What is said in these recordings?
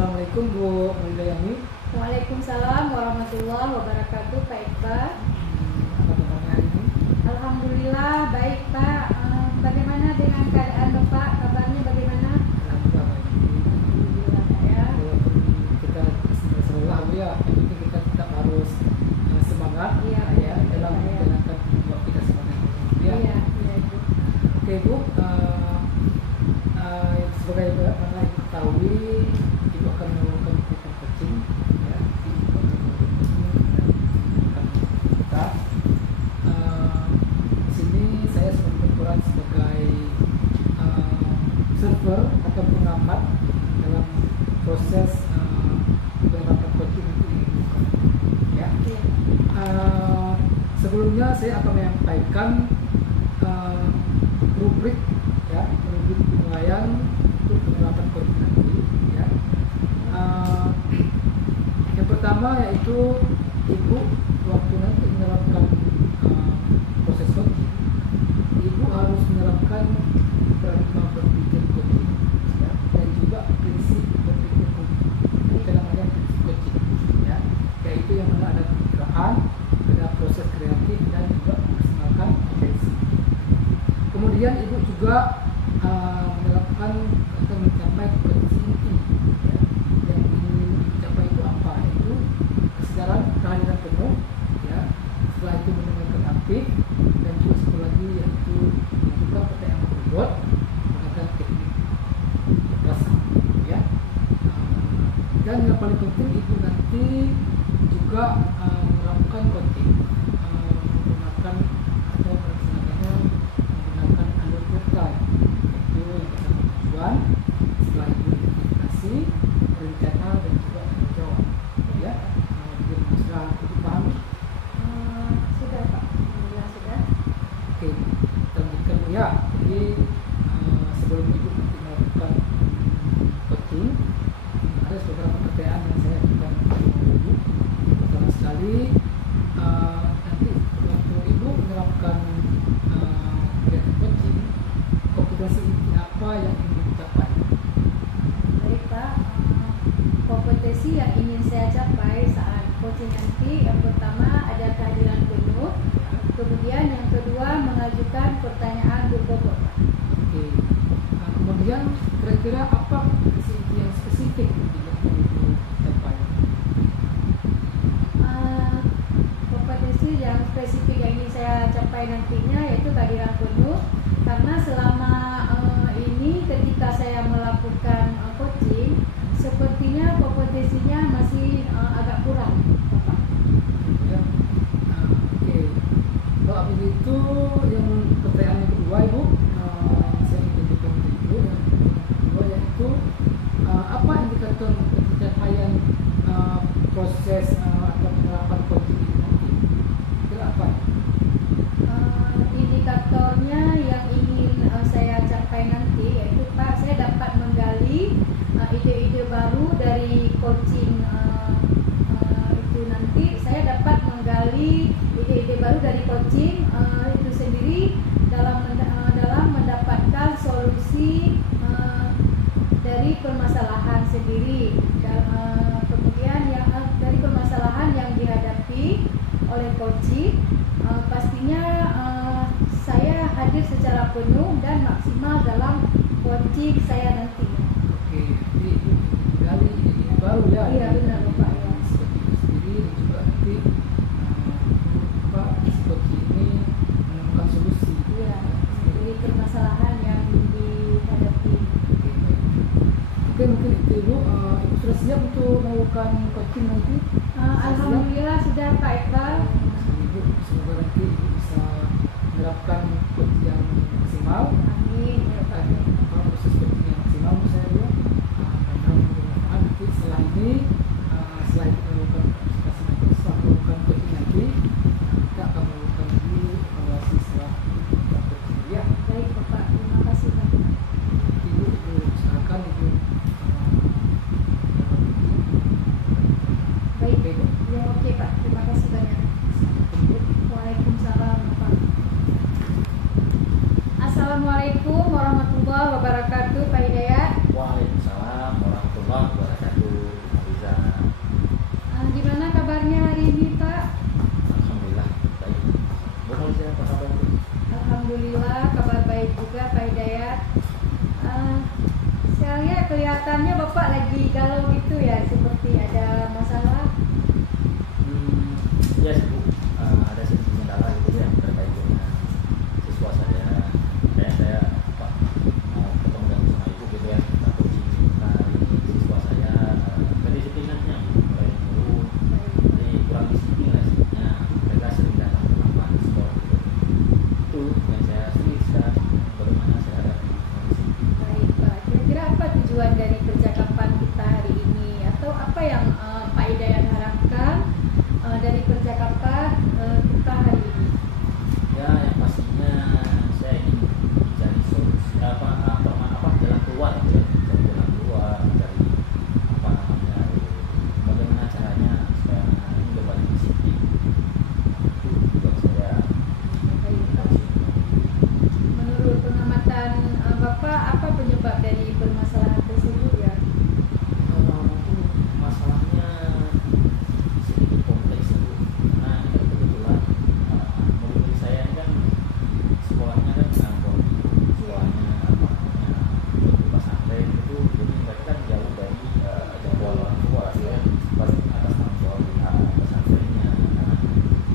Assalamualaikum Bu Mulyani. Waalaikumsalam warahmatullahi wabarakatuh, Pak Iqbal. Apa kabarnya hari ini? Alhamdulillah baik Pak. Bagaimana dengan keadaan Bapak? Kabarnya bagaimana? Alhamdulillah baik. Alhamdulillah Pak ya. Walaupun kita seolah ya, yang penting kita tetap harus semangat Iya, ya betul, dalam Pak, ya. menjalankan buat kita semangat. Ya. Iya, iya Bu. Oke Bu, sebagai mana Ibu ketahui, Ibu akan melakukan kegiatan coaching ya di kita. Di sini saya berperan sebagai server atau pengamat dalam proses penerapan coaching nanti ya. Iya. Sebelumnya saya akan menyampaikan rubrik ya, rubrik penilaian untuk penerapan coaching nanti ya. Yang pertama yaitu Ibu waktu nanti menerapkan proses coaching, Ibu harus menerapkan paradigma berpikir coaching ya, dan juga prinsip berpikir coaching. Itu namanya prinsip coaching ya, yaitu yang mana ada pemikiran, ada proses kreatif dan juga memaksimalkan potensi. Kemudian Ibu juga menerapkan atau mencapai potensi inti ya, yang ingin dicapai itu apa, yaitu kesadaran kehadiran penuh ya, setelah itu mendengarkan aktif, dan juga satu lagi yaitu melakukan pertanyaan berbobot menggunakan teknik perasaan ya. Dan yang paling penting Ibu nanti juga melakukan coaching menggunakan atau melaksanakannya menggunakan alur bertanya, yaitu yang pertama tujuan, setelah itu identifikasi, rencana, dan juga tanggung jawab ya. Jadi sudah Ibu pahami? Sudah Pak. Alhamdulillah sudah. Oke, kita lanjutkan ya. Jadi sebelum Ibu nanti melakukan coaching, ada beberapa pertanyaan yang saya akan Ibu. Pertama sekali, nanti waktu Ibu menerapkan kegiatan coaching, kompetensi inti apa yang ingin dicapai? Baik Pak. Kompetensi yang ingin saya capai saat coaching nanti, yang pertama ada kehadiran penuh. Kemudian yang kedua mengajukan pertanyaan berbobot. Oke. Kemudian kira-kira apa kompetensi inti yang spesifik yang ingin Ibu capai? Kompetensi yang spesifik yang ingin saya capai nantinya yaitu kehadiran penuh, karena selama ini ketika saya melakukan coaching sepertinya kompetensinya masih agak kurang Bapak. Ya. Oke. Kalau begitu, yang pertanyaan yang kedua Ibu, saya ingin tunjukkan ke Ibu. Yang kedua yaitu apa indikator pencapaian proses atau penerapan coaching ini nanti? Kira apa? Indikatornya yang ingin saya capai nanti yaitu Pak, saya dapat menggali ide-ide baru dari coaching itu nanti. Saya dapat menggali ide-ide baru dari coaching itu sendiri dalam mendapatkan solusi dari permasalahan sendiri. Kemudian yang dari permasalahan yang dihadapi oleh coaching, pastinya saya hadir secara penuh dan maksimal dalam coaching saya nanti. Oke, jadi Ibu menggali ide-ide baru ya. Iya, benar, Bapak, ya. Seperti itu sendiri, dan juga nanti si coaching ini menemukan solusi. Iya, dari permasalahan yang dihadapi. Oke, baik. Oke, mungkin itu Ibu. Ibu sudah siap untuk melakukan coaching nanti? Alhamdulillah sudah Pak Iqbal. Ibu, semoga nanti Ibu bisa menerapkan coaching yang maksimal. Amin ya Pak. Proses coaching yang maksimal menurut saya juga. Dan mudah-mudahan nanti setelah ini, setelah itu melakukan partisipasi nanti, setelah melakukan coaching nanti, kita akan melakukan lagi evaluasi setelah melakukan coaching ya. Baik Bapak, terima kasih Pak. Ibu usahakan Ibu Baik, Oke, Ibu. ya oke Pak, terima kasih banyak. Ibu. Waalaikumsalam Bapak. alhamdulillah kabar baik juga Pak Hidayat. Saya lihat kelihatannya Bapak lagi galau gitu ya, seperti ada masalah. Ya sih Bu, ada sedikit kendala gitu ya terkait dengan siswa saya. Kayak saya mau ketemu sama ibu gitu ya, takut ini siswa saya kedisiplinannya mulai menurun, jadi kurang disiplin lah sebenarnya. Mereka sering datang terlambat di sekolah gitu. Itu yang saya sedih bagaimana saya hadapi kondisi. Baik Pak, kira-kira apa tujuan dari percakapan kita hari ini, atau apa yang Pak Hidayat harapkan dari percakapan kita hari ini? Ya, yang pastinya saya ingin mencari solusi jalan keluar gitu ya, mencari jalan keluar, mencari bagaimana caranya supaya anak ini kembali disiplin. Itu buat saya. Baik, Pak. Menurut pengamatan Bapak, apa penyebab dari permasalahan tersebut ya? Mungkin masalahnya sedikit kompleks ya Bu, karena ini kan kebetulan murid saya ini kan sekolahnya kan sekolahnya di pesantren itu, jadi mereka kan jauh dari jadwal orang tua ya, paling atas tanggung jawab pesantrennya. Nah,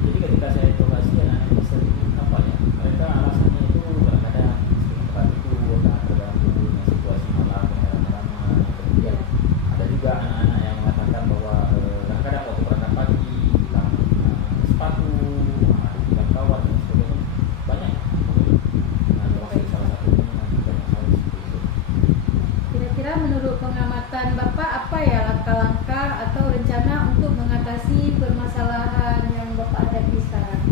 jadi ketika saya interogasi anak-anak ini sering mereka alasannya itu kadang-kadang tempat itu terganggu dengan situasi malam yang ramai. Kemudian ada juga anak-anak yang mengatakan bahwa kadang-kadang waktu berangkat pagi hilang sepatu, hilang kawan dan sebagainya, banyak. Nah, termasuk salah satunya banyak hal seperti itu. Kira-kira menurut pengamatan Bapak, apa ya langkah-langkah atau rencana untuk mengatasi permasalahan yang Bapak hadapi sekarang?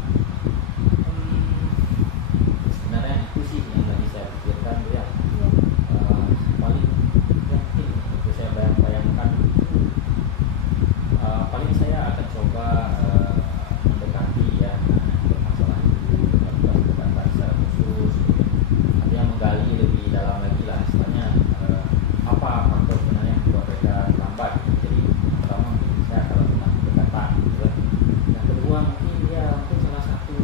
Sebenarnya itu sih yang tadi saya pikirkan ya. Ya. Paling mungkin itu saya bayangkan paling saya akan coba mendekati ya anak-anak bermasalah itu, melakukan pendekatan secara khusus, artinya menggali lebih dalam lagi lah istilahnya, apa faktor sebenarnya yang membuat mereka lambat. Jadi pertama mungkin saya akan lakukan pendekatan gitu ya. Yang kedua mungkin salah satu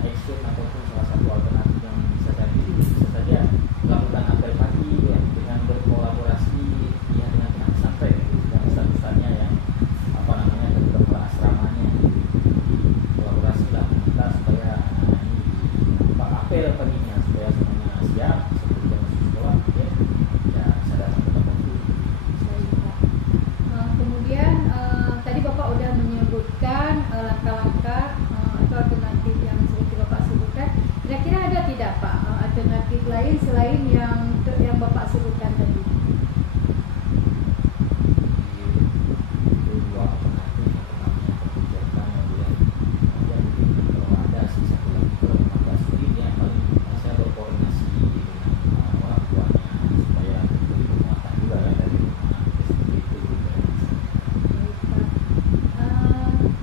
action ataupun salah satu alternatif yang bisa saya pilih bisa saja melakukan apel pagi ya, dengan berkolaborasi ya dengan pihak pesantren dan ustaz-ustaznya yang ketua asramanya. Kolaborasi lah kita supaya anak ini apel paginya supaya semuanya siap sebelum jam masuk sekolah ya bisa datang ke tempat itu. Baik, Pak. Kemudian tadi Bapak udah menyebutkan langkah-langkah atau alternatif yang seperti Bapak sebutkan. Kira-kira ada tidak Pak alternatif lain selain yang Bapak sebutkan tadi? Itu dua alternatif, yang pertama kebijakan kemudian mungkin kalau ada sih satu lagi kalau memang agak sulit ya paling saya berkoordinasi dengan orang tuanya supaya diberi penguatan juga ya dari rumah seperti itu gitu. Baik, Pak.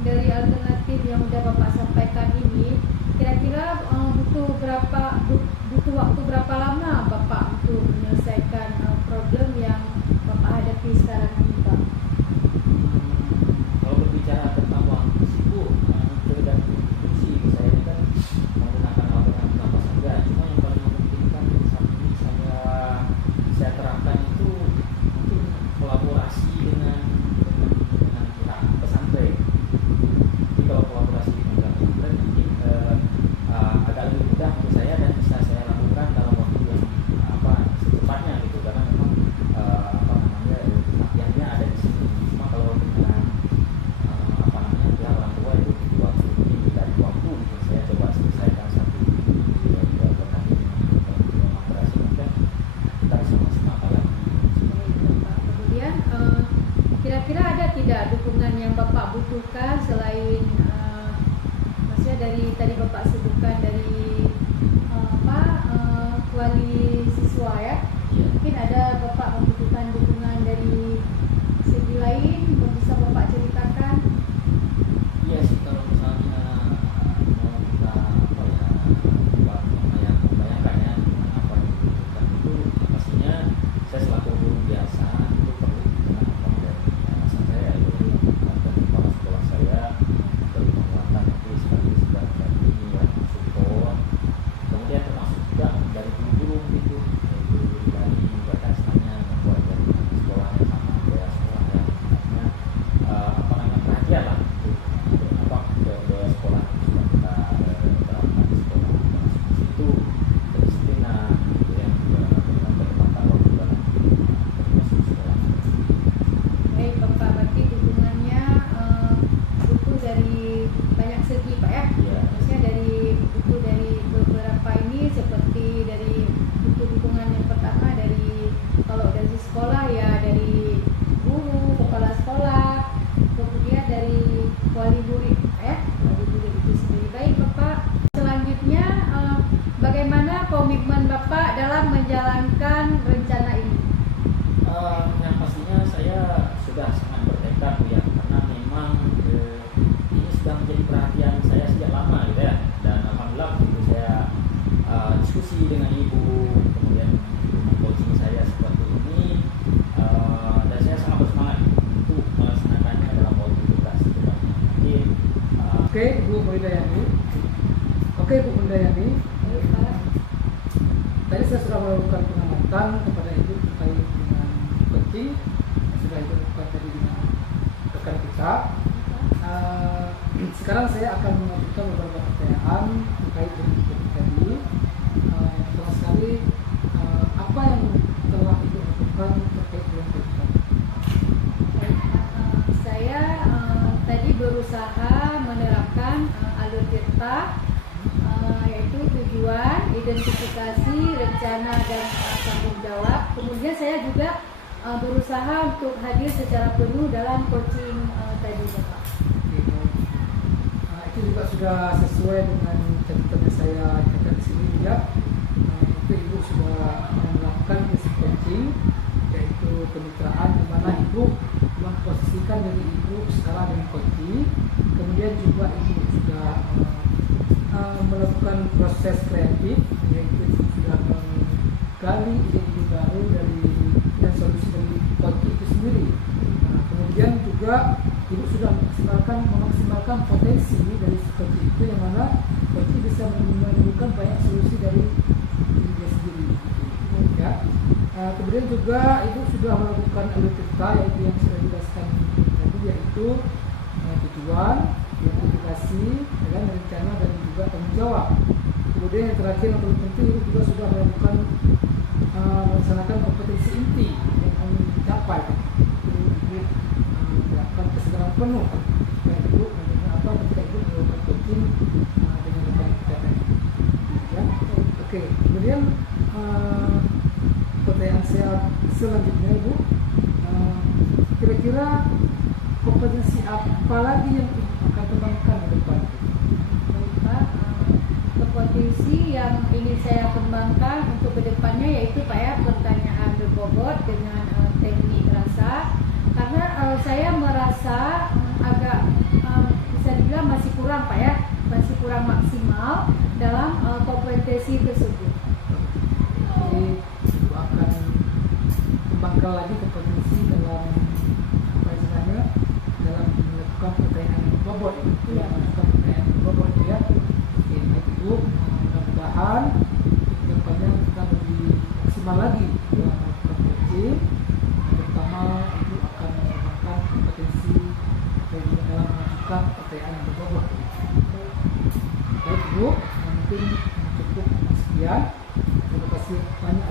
Dari alternatif yang sudah Bapak sampaikan ini, kira-kira butuh waktu berapa lama Bapak untuk menyelesaikan problem yang Bapak hadapi sekarang ini, Pak? Kalau berbicara tentang waktu sih Bu, tergantung fungsi saya ini kan menggunakan alternatif apa saja. Cuma yang paling memungkinkan saat ini saya terapkan itu mungkin kolaborasi dengan pihak pesantren. Jadi kalau kolaborasi dengan pihak pesantren mungkin agak lebih mudah untuk saya dan bisa saya lakukan dalam waktu yang secepatnya gitu, karena memang latihannya ada di sini. Cuma kalau dengan pihak orang tua itu butuh waktu, mungkin dari waktu mungkin saya coba selesaikan satu dua alternatif ini memang berhasil, mungkin kita bisa maksimalkan lagi. Baik, Pak. Kemudian kira-kira ada tidak dukungan yang Bapak butuhkan selain maksudnya dari tadi Bapak sebutkan dari wali siswa ya? Iya. Mungkin ada Bapak membutuhkan dukungan dari segi lain, bisa Bapak ceritakan? Iya sih, kalau misalnya mau kita membayangkan ya dengan apa yang dibutuhkan itu, pastinya saya selaku guru biasa itu perlu dari atasan saya itu dari kepala sekolah saya, dari penguatan nanti sekaligus juga dari dalam menjalankan rencana ini? Yang pastinya saya sudah sangat bertekad Bu ya, karena memang ini sudah menjadi perhatian saya sejak lama gitu ya, dan alhamdulillah begitu saya diskusi dengan ibu, kemudian ibu mengcoaching saya seperti ini, dan saya sangat bersemangat untuk melaksanakannya dalam waktu dekat secepatnya mungkin. Oke, Bu Mundayani. Oke, Bu Mundayani. Baik, Pak. Tadi saya sudah melakukan pengamatan kepada Ibu terkait dengan coaching. Sudah Ibu lakukan tadi dengan rekan kita. Sekarang saya akan mengajukan beberapa pertanyaan terkait dengan coaching tadi. Pertama sekali, apa yang telah Ibu lakukan terkait dengan coaching? Saya tadi berusaha menerapkan alur tirta, yaitu tujuan, identifikasi, rencana, dan tanggung jawab. Kemudian saya juga berusaha untuk hadir secara penuh dalam coaching tadi, Bapak. Oke, baik. Itu juga sudah sesuai dengan catatan yang saya catat di sini juga. Itu Ibu sudah melakukan basic coaching, yaitu kemitraan di mana Ibu memposisikan diri Ibu secara dengan coaching. Kemudian juga Ibu sudah melakukan proses kreatif, yaitu sudah menggali ide-ide baru dari dan solusi dari coaching itu sendiri. Kemudian juga Ibu sudah memaksimalkan potensi dari coaching itu, yang mana coaching bisa menemukan banyak solusi dari diri sendiri. Ya. Kemudian juga Ibu sudah melakukan alur tirta, yaitu yang sudah dijelaskan tadi, yaitu tujuan, identifikasi, rencana, dan juga tanggung jawab. Kemudian yang terakhir yang paling penting, Ibu juga sudah melakukan melaksanakan kompetensi inti yang ingin dicapai. Ibu melakukan kesadaran penuh ketika Ibu ketika Ibu melakukan coaching dengan rekan kita tadi. Ya. Oke, kemudian pertanyaan saya selanjutnya, Ibu, kira-kira kompetensi apa lagi yang Ibu akan kembangkan ke depan? Baik, Pak. Kompetensi yang ingin saya kembangkan untuk kedepannya yaitu Pak ya, pertanyaan berbobot dengan teknik rasa, karena saya merasa agak bisa dibilang masih kurang Pak ya, masih kurang maksimal dalam kompetensi tersebut. Jadi Ibu akan kembangkan lagi kompetensi dalam apa istilahnya, dalam melakukan pertanyaan berbobot. Iya. Melakukan pertanyaan berbobot ya. Oke, baik Ibu, mudah-mudahan kedepannya kita lebih maksimal lagi dalam melakukan coaching. Terutama Ibu akan mengembangkan kompetensi dalam melakukan pertanyaan berbobot. Baik Ibu, mungkin cukup sekian. Terima kasih banyak